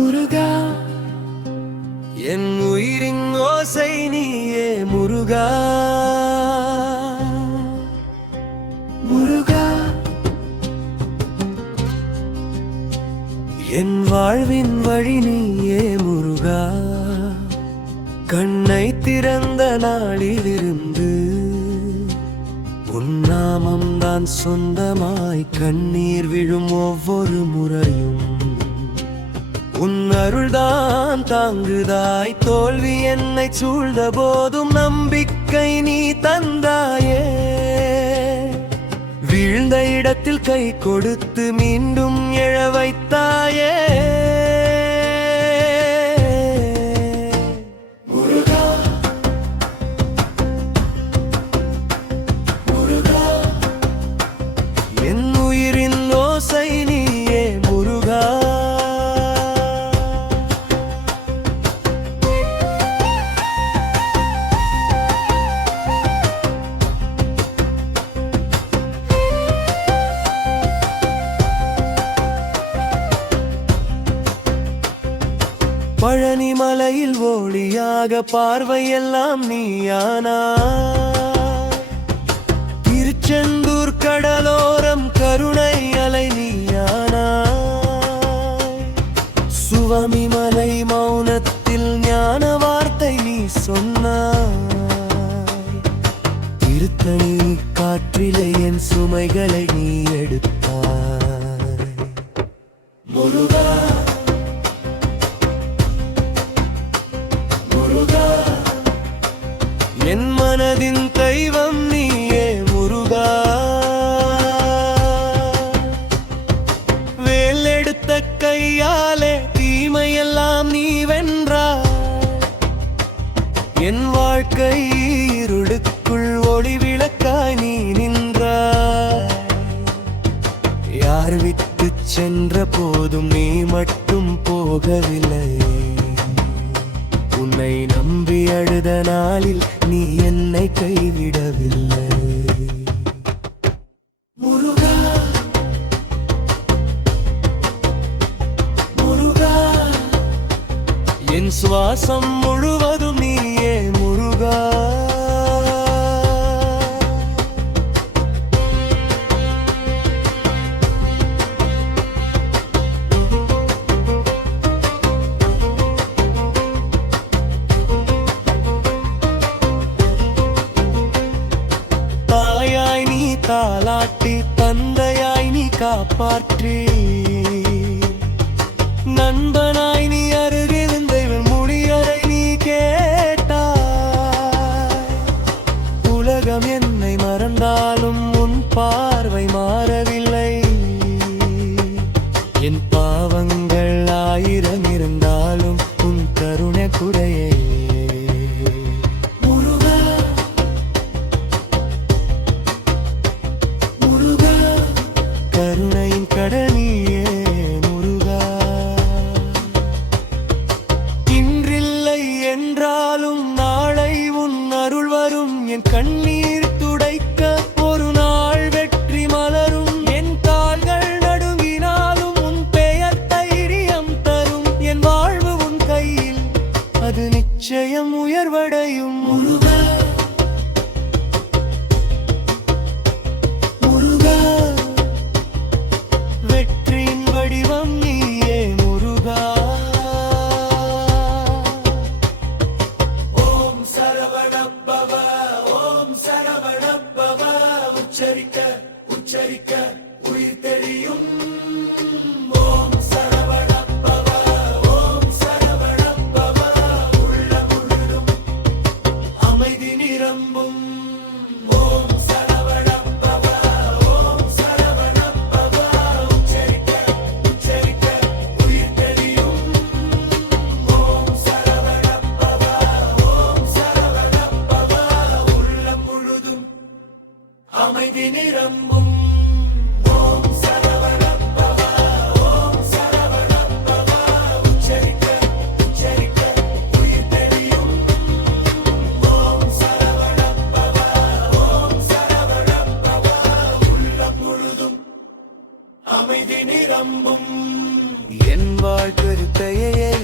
முருகா என் உயிரின் ஓசை நீயே முருகா. முருகா என் வாழ்வின் வழி நீயே முருகா. கண்ணை திறந்த நாளிலிருந்து உன் நாமம் தான் சொந்தமாய் கண்ணீர் விழும் ஒவ்வொரு முறையும் உன் அருள்தான் தாங்குதாய். தோல்வி என்னை சூழ்ந்த போதும் நம்பிக்கை நீ தந்தாயே. வீழ்ந்த இடத்தில் கை கொடுத்து மீண்டும் எழ வைத்தாயே. முருகா முருகா என் உயிரின் ஓசை நீயே முருகா. பழனி மலையில் ஒளியாக பார்வையெல்லாம் நீயானா. திருச்செந்தூர் கடலோரம் கருணை அலை நீயானா. சுவாமி மலை மௌனத்தில் ஞான வார்த்தை நீ சொன்னாய். திருத்தணி காற்றிலே என் சுமைகளை நீ எடுத்தாய். முருகா என் மனதின் தெய்வம் நீயே முருகா. வேல் எடுத்த கையாலே தீமையெல்லாம் நீ வென்றாய். என் வாழ்க்கை இருளுக்குள் ஒளி விளக்காய் நீ நின்றாய். யார் விட்டு சென்ற போதும் நீ மட்டும் போகவில்லை. உன்னை நம்பி அழுத நாளில் நீ என்னை கைவிடவில்லை. முருகா முருகா என் சுவாசம் முழுவதும் நீயே முருகா. தாலாட்டி தந்தையாய் நீ காப்பாற்றி. நண்பனாய் நீ அருகிருந்த மொழியரை நீ கேட்டாய். உலகம் என்னை மறந்தாலும் உன் பார்வை மாறவில்லை. என் பாவங்கள் 1000 இருந்தாலும் உன் கருணை குறையே. கருணையின் கடனியே முருகா. இன்றில்லை என்றாலும் நாளை உன் அருள் வரும். என் கண்ணீர் துடைக்க ஒரு நாள் வெற்றி மலரும். என் கால்கள் நடுங்கினாலும் உன் பெயர் தைரியம் தரும். என் வாழ்வு உன் கையில் அது நிச்சயம் உயர்வடையும். முருகா வெற்றியின் வடிவம் நீயே முருகா. ஓம் சரவணபவ ஓம் சரவணபவ உச்சரிக்க உச்சரிக்க உயிர் தெளியும். ஓம் சரவணபவ ஓம் சரவணபவ உள்ள முழுதும் அமைதி நிரம்பும். ஓம் சரவணபவ ஓம் சரவணபவ உச்சரிக்க உச்சரிக்க உயிர் தெளியும். ஓம் சரவணபவ ஓம் சரவணபவ உள்ள முழுதும் அமைதி நிரம்பும். ஓம் சரவணபவ ஓம் சரவணபவ உச்சரிக்க உச்சரிக்க உயிர் தெளியும். ஓம் சரவணபவ ஓம் சரவணபவ உள்ள முழுதும் அமைதி நிரம்பும். என் வாழ்க்கொரு பெயரை